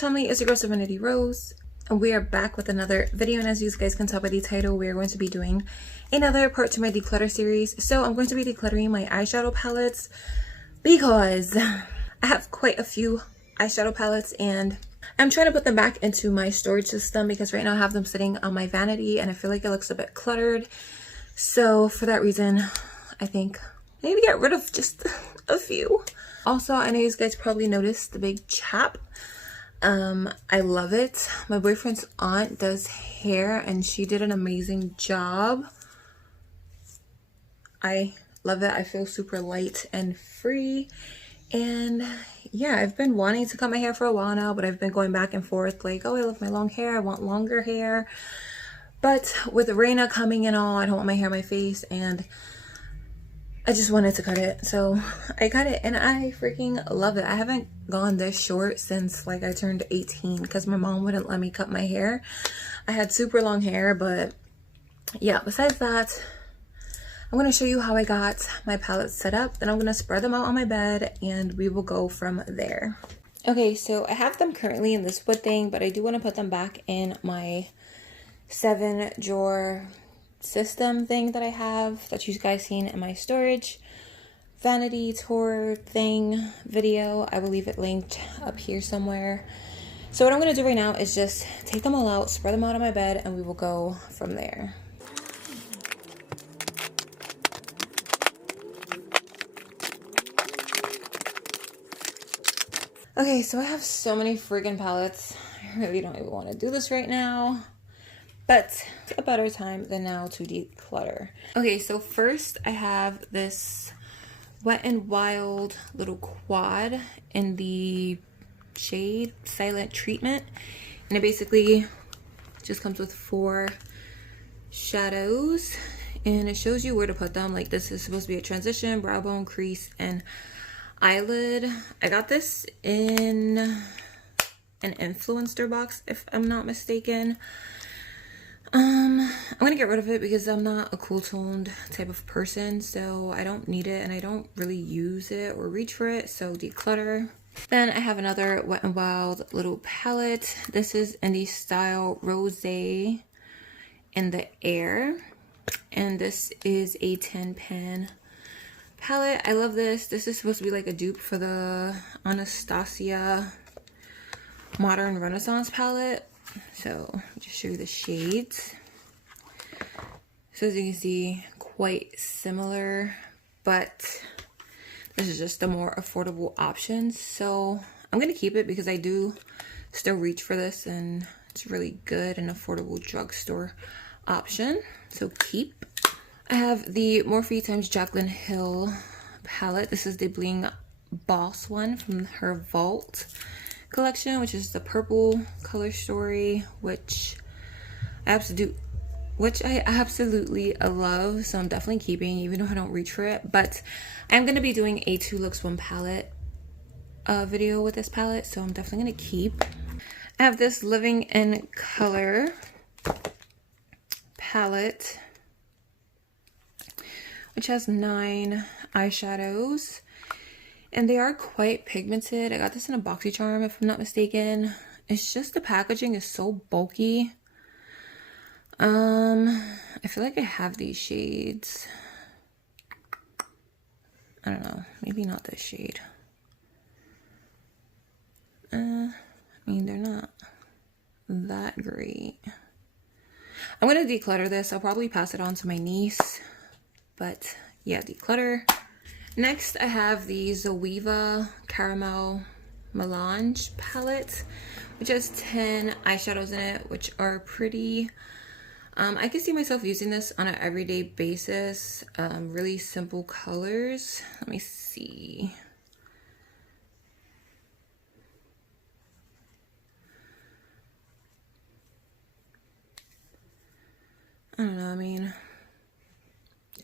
Rose family, it's your girl Serenity Rose, and we are back with another video. And as you guys can tell by the title, we are going to be doing another part to my declutter series. So I'm going to be decluttering my eyeshadow palettes because I have quite a few eyeshadow palettes and I'm trying to put them back into my storage system because right now I have them sitting on my vanity and I feel like it looks a bit cluttered. So for that reason, I think I need to get rid of just a few. Also, I know you guys probably noticed the big chap. I love it. My boyfriend's aunt does hair and she did an amazing job. I love it. I feel super light and free. And yeah, I've been wanting to cut my hair for a while now, but I've been going back and forth like, oh, I love my long hair, I want longer hair. But with Raina coming and all, I don't want my hair on my face and I just wanted to cut it. So I cut it and I freaking love it. I haven't gone this short since like I turned 18 because my mom wouldn't let me cut my hair. I had super long hair, but yeah, besides that, I'm going to show you how I got my palettes set up. Then I'm going to spread them out on my bed and we will go from there. Okay, so I have them currently in this wood thing, but I do want to put them back in my 7-drawer system thing that I have that you guys seen in my storage vanity tour thing video. I will leave it linked up here somewhere. So what I'm going to do right now is just take them all out, spread them out on my bed, and we will go from there. Okay, so I have so many friggin' palettes. I really don't even want to do this right now, but it's a better time than now to declutter. Okay, so first I have this Wet n Wild little quad in the shade Silent Treatment, and it basically just comes with 4 shadows and it shows you where to put them. Like, this is supposed to be a transition, brow bone, crease, and eyelid. I got this in an influencer box if I'm not mistaken. I'm gonna get rid of it because I'm not a cool toned type of person, so I don't need it and I don't really use it or reach for it, so declutter. Then I have another Wet n Wild little palette. This is in the style Rose in the Air, and this is a 10-pan palette. I love this. This is supposed to be like a dupe for the Anastasia Modern Renaissance palette. So I'll just show you the shades. So as you can see, quite similar, but this is just a more affordable option. So I'm gonna keep it because I do still reach for this and it's really good and affordable drugstore option. So keep. I have the Morphe x Jaclyn Hill palette. This is the Bling Boss one from her Vault collection, which is the purple color story, which I absolutely love. So I'm definitely keeping, even though I don't reach for it. But I'm going to be doing a 2 looks 1 palette video with this palette, so I'm definitely going to keep. I have this Living in Color palette, which has 9 eyeshadows, and they are quite pigmented. I got this in a BoxyCharm if I'm not mistaken. It's just the packaging is so bulky. I feel like I have these shades. I don't know, maybe not this shade. I mean, they're not that great. I'm gonna declutter this. I'll probably pass it on to my niece. But yeah, declutter. Next, I have the Zoeva Caramel Melange palette, which has 10 eyeshadows in it, which are pretty. I can see myself using this on an everyday basis. Really simple colors. Let me see. I don't know, I mean,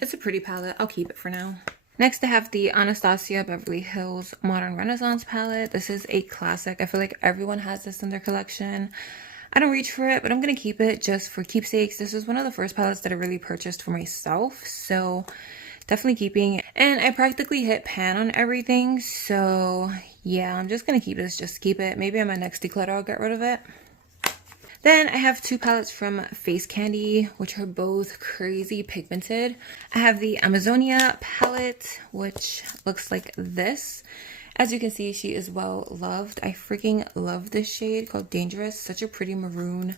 it's a pretty palette. I'll keep it for now. Next, I have the Anastasia Beverly Hills Modern Renaissance palette. This is a classic. I feel like everyone has this in their collection. I don't reach for it, but I'm going to keep it just for keepsakes. This is one of the first palettes that I really purchased for myself, so definitely keeping. And I practically hit pan on everything, so yeah, I'm just gonna keep this, just keep it. Maybe on my next declutter I'll get rid of it. Then I have two palettes from Face Candy, which are both crazy pigmented. I have the Amazonia palette, which looks like this. As you can see, she is well loved. I freaking love this shade called Dangerous. Such a pretty maroon,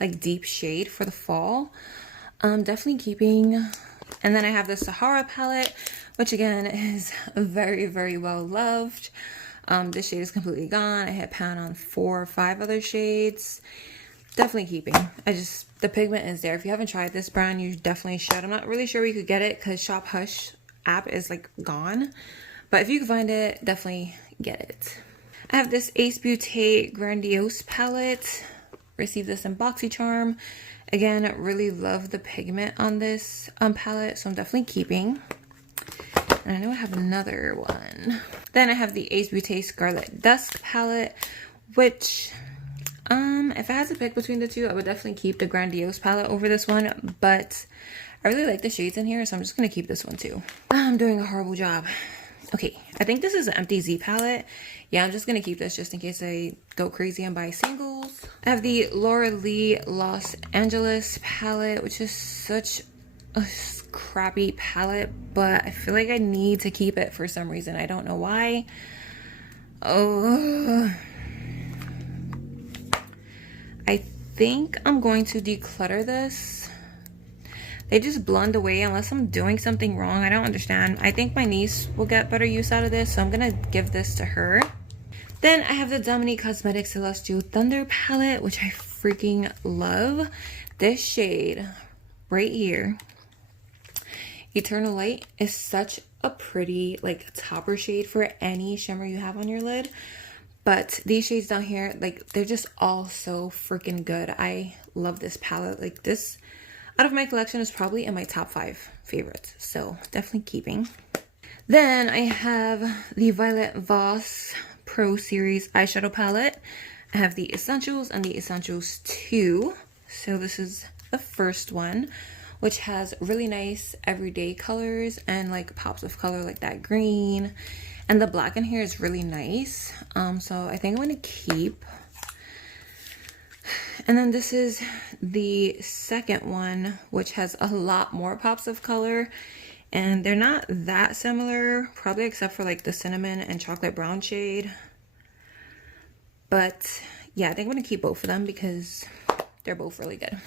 like deep shade for the fall. Definitely keeping. And then I have the Sahara palette, which again is very, very well loved. This shade is completely gone. I hit pan on 4 or 5 other shades. Definitely keeping. The pigment is there. If you haven't tried this brand, you definitely should. I'm not really sure where you could get it because Shop Hush app is like gone. But if you can find it, definitely get it. I have this Ace Beauty Grandiose palette. Received this in BoxyCharm. Again, really love the pigment on this palette, so I'm definitely keeping. And I know I have another one. Then I have the Ace Beauty Scarlet Dusk palette, which if I had to pick between the two, I would definitely keep the Grandiose palette over this one, but I really like the shades in here, so I'm just gonna keep this one too. I'm doing a horrible job. Okay, I think this is an Empty Z palette. Yeah, I'm just gonna keep this just in case I go crazy and buy singles. I have the Laura Lee Los Angeles palette, which is such a crappy palette, but I feel like I need to keep it for some reason. I don't know why. Oh, I think I'm going to declutter this. They just blend away unless I'm doing something wrong. I don't understand. I think my niece will get better use out of this, so I'm gonna give this to her. Then I have the Dominique Cosmetics Celestial Thunder palette, which I freaking love. This shade right here, Eternal Light, is such a pretty like topper shade for any shimmer you have on your lid. But these shades down here, like, they're just all so freaking good. I love this palette. Like, this out of my collection is probably in my top 5 favorites. So definitely keeping. Then I have the Violet Voss Pro Series eyeshadow palette. I have the Essentials and the Essentials 2. So this is the first one, which has really nice everyday colors and like pops of color like that green. And the black in here is really nice. So I think I'm going to keep. And then this is the second one, which has a lot more pops of color. And they're not that similar, probably except for like the cinnamon and chocolate brown shade. But yeah, I think I'm going to keep both of them because they're both really good.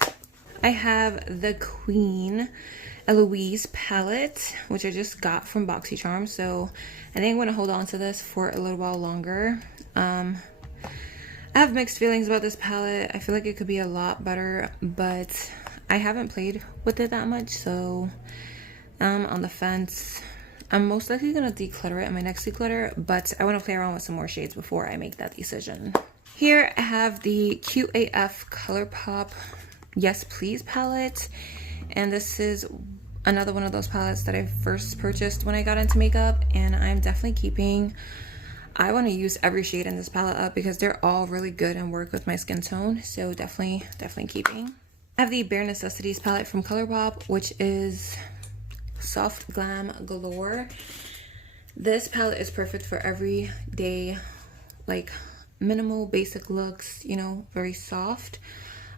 I have the Queen Eloise palette, which I just got from BoxyCharm, so I think I'm going to hold on to this for a little while longer. I have mixed feelings about this palette. I feel like it could be a lot better, but I haven't played with it that much, so I'm on the fence. I'm most likely going to declutter it in my next declutter, but I want to play around with some more shades before I make that decision. Here I have the Cute AF ColourPop Yes Please palette, and this is another one of those palettes that I first purchased when I got into makeup, and I'm definitely keeping. I want to use every shade in this palette up because they're all really good and work with my skin tone, so definitely keeping. I have the Bare Necessities palette from ColourPop, which is Soft Glam Galore. This palette is perfect for everyday, like minimal basic looks, you know, very soft.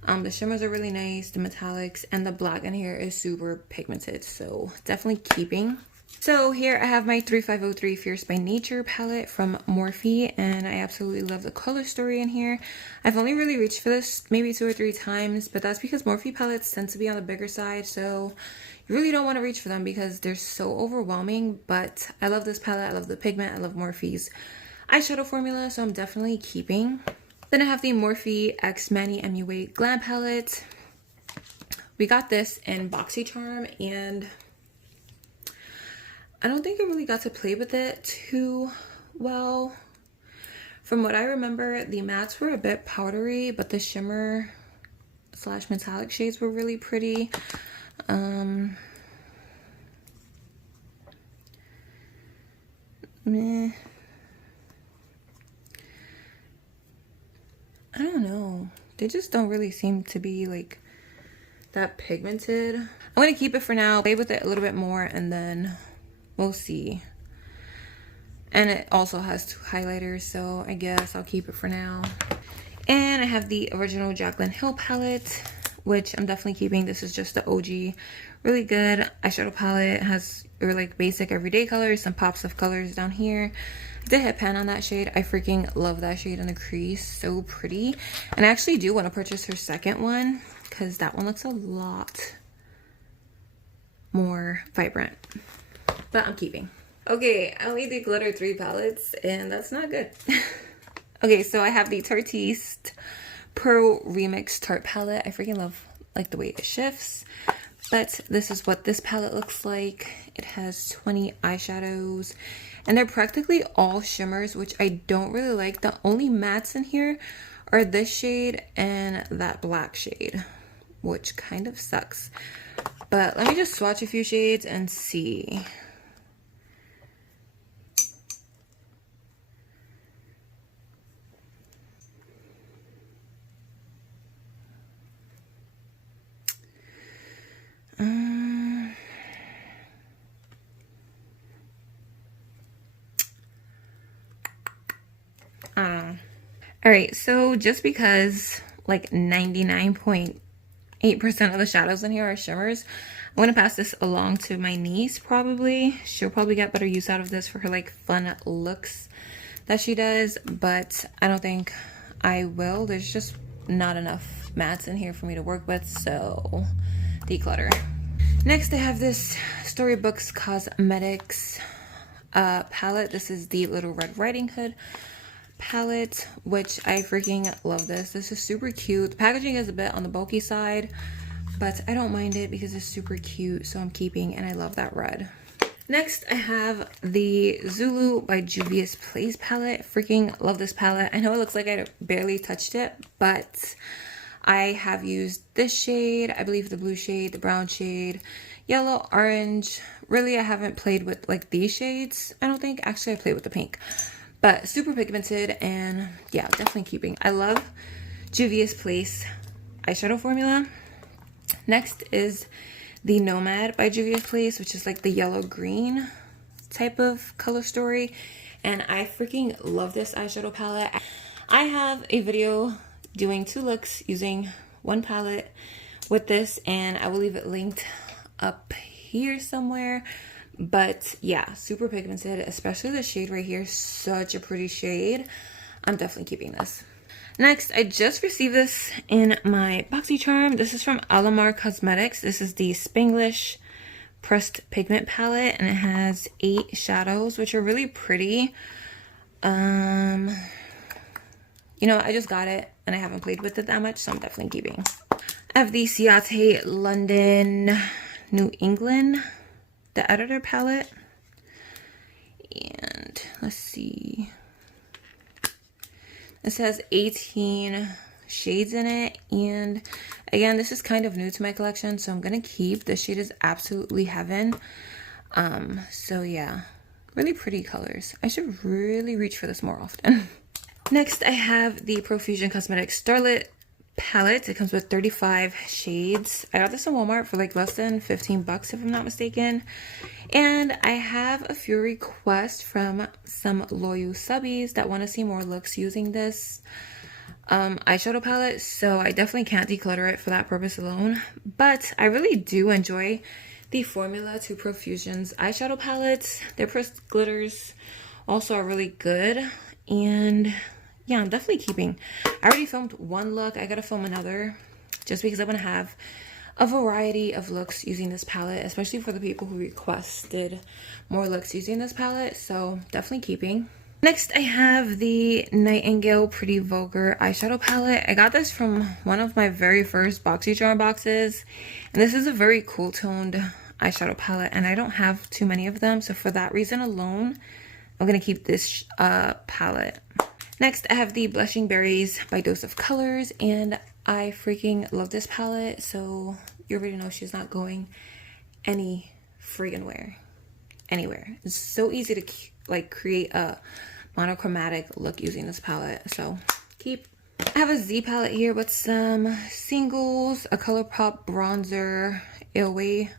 The shimmers are really nice, the metallics, and the black in here is super pigmented, so definitely keeping. So here I have my 3503 Fierce by Nature palette from Morphe, and I absolutely love the color story in here. I've only really reached for this maybe 2 or 3 times, but that's because Morphe palettes tend to be on the bigger side, so you really don't want to reach for them because they're so overwhelming. But I love this palette, I love the pigment, I love Morphe's eyeshadow formula, so I'm definitely keeping. Then I have the Morphe X Manny MUA Glam palette. We got this in BoxyCharm, and I don't think I really got to play with it too well. From what I remember, the mattes were a bit powdery, but the shimmer / metallic shades were really pretty. Meh. I don't know. They just don't really seem to be like that pigmented. I'm going to keep it for now, play with it a little bit more, and then we'll see. And it also has 2 highlighters, so I guess I'll keep it for now. And I have the original Jaclyn Hill palette, which I'm definitely keeping. This is just the OG. Really good eyeshadow palette. It has like basic everyday colors, some pops of colors down here. I did hit pan on that shade. I freaking love that shade in the crease. So pretty. And I actually do want to purchase her second one because that one looks a lot more vibrant. But I'm keeping. Okay, I only decluttered 3 palettes and that's not good. Okay, so I have the Tartiste Pearl Remix Tarte palette. I freaking love like the way it shifts. But this is what this palette looks like. It has 20 eyeshadows and they're practically all shimmers, which I don't really like. The only mattes in here are this shade and that black shade, which kind of sucks. But let me just swatch a few shades and see. All right, so just because like 99.8% of the shadows in here are shimmers, I'm gonna pass this along to my niece probably. She'll probably get better use out of this for her like fun looks that she does, but I don't think I will. There's just not enough mattes in here for me to work with, so declutter. Next, I have this Storybooks Cosmetics palette. This is the Little Red Riding Hood palette, which I freaking love this. This is super cute. The packaging is a bit on the bulky side, but I don't mind it because it's super cute, so I'm keeping, and I love that red. Next, I have the Zulu by Juvia's Place palette. Freaking love this palette. I know it looks like I barely touched it, but I have used this shade, I believe the blue shade, the brown shade, yellow, orange. Really, I haven't played with like these shades, I don't think. Actually, I played with the pink. But super pigmented, and yeah, definitely keeping. I love Juvia's Place eyeshadow formula. Next is the Nomad by Juvia's Place, which is like the yellow-green type of color story. And I freaking love this eyeshadow palette. I have a video doing 2 looks using 1 palette with this, and I will leave it linked up here somewhere. But yeah, super pigmented, especially the shade right here. Such a pretty shade. I'm definitely keeping this. Next, I just received this in my BoxyCharm. This is from Alamar Cosmetics. This is the Spanglish Pressed Pigment Palette, and it has 8 shadows, which are really pretty. You know, I just got it, and I haven't played with it that much, so I'm definitely keeping. I have the Ciate London New England, the Editor palette. And let's see. This has 18 shades in it, and again, this is kind of new to my collection, so I'm gonna keep. This shade is absolutely heaven. So yeah, really pretty colors. I should really reach for this more often. Next, I have the Profusion Cosmetics Starlit palette. It comes with 35 shades. I got this in Walmart for like less than 15 bucks if I'm not mistaken. And I have a few requests from some loyal subbies that want to see more looks using this eyeshadow palette, so I definitely can't declutter it for that purpose alone. But I really do enjoy the formula to Profusion's eyeshadow palettes. Their pressed glitters also are really good, and yeah, I'm definitely keeping. I already filmed 1 look. I gotta film another just because I want to have a variety of looks using this palette, especially for the people who requested more looks using this palette, so definitely keeping. Next, I have the Nightingale Pretty Vulgar eyeshadow palette. I got this from one of my very first BoxyCharm boxes, and this is a very cool toned eyeshadow palette, and I don't have too many of them, so for that reason alone, I'm gonna keep this palette. Next, I have the Blushing Berries by Dose of Colors, and I freaking love this palette, so you already know she's not going any friggin' where. Anywhere. It's so easy to like create a monochromatic look using this palette, so keep. I have a Z palette here with some singles, a ColourPop bronzer, Away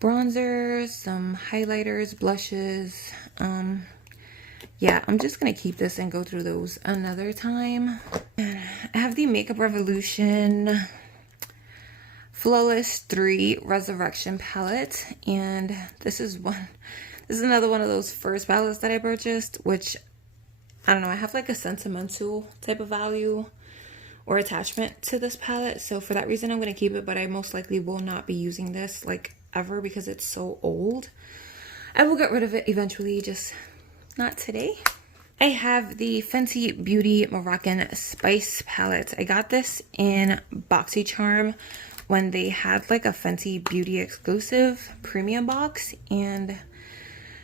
bronzer, some highlighters, blushes, yeah, I'm just gonna keep this and go through those another time. And I have the Makeup Revolution Flawless 3 Resurrection palette, and this is another one of those first palettes that I purchased, which I don't know, I have like a sentimental type of value or attachment to this palette, so for that reason I'm going to keep it, but I most likely will not be using this like ever because it's so old. I will get rid of it eventually, just not today. I have the Fenty Beauty Moroccan Spice palette. I got this in BoxyCharm when they had like a Fenty Beauty exclusive premium box, and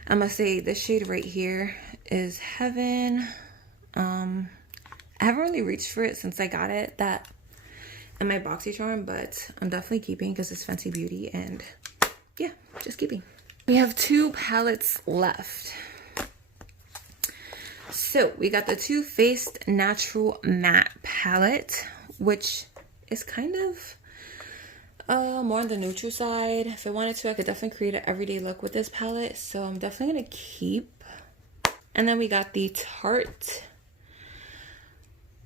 I must say this shade right here is heaven. I haven't really reached for it since I got it in my BoxyCharm, but I'm definitely keeping because it's Fenty Beauty, and yeah, just keeping. We have 2 palettes left. So we got the Too Faced Natural Matte palette, which is kind of more on the neutral side. If I wanted to, I could definitely create an everyday look with this palette, so I'm definitely gonna keep. And then we got the Tarte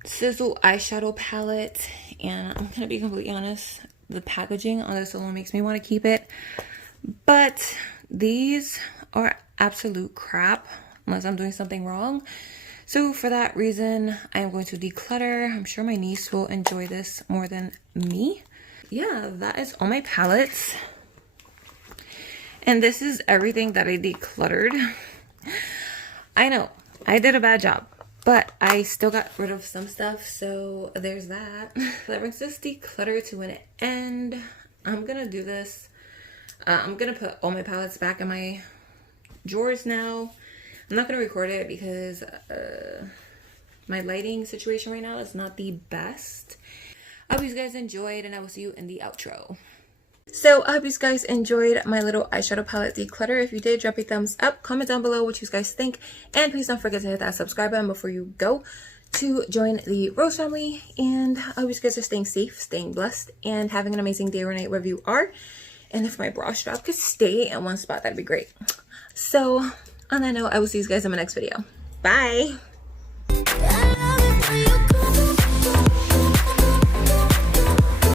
Sizzle eyeshadow palette, and I'm gonna be completely honest, the packaging on this alone makes me want to keep it, but these are absolute crap unless I'm doing something wrong. So for that reason, I am going to declutter. I'm sure my niece will enjoy this more than me. Yeah, that is all my palettes, and this is everything that I decluttered. I know I did a bad job, but I still got rid of some stuff, so there's that. That brings this declutter to an end. I'm gonna do this. I'm gonna put all my palettes back in my drawers now. I'm not gonna record it because my lighting situation right now is not the best. I hope you guys enjoyed, and I will see you in the outro. So I hope you guys enjoyed my little eyeshadow palette declutter. If you did, drop a thumbs up, comment down below what you guys think, and please don't forget to hit that subscribe button before you go to join the Rose family. And I hope you guys are staying safe, staying blessed, and having an amazing day or night wherever you are. And if my bra strap could stay in one spot, that'd be great. So on that note, I will see you guys in my next video. Bye.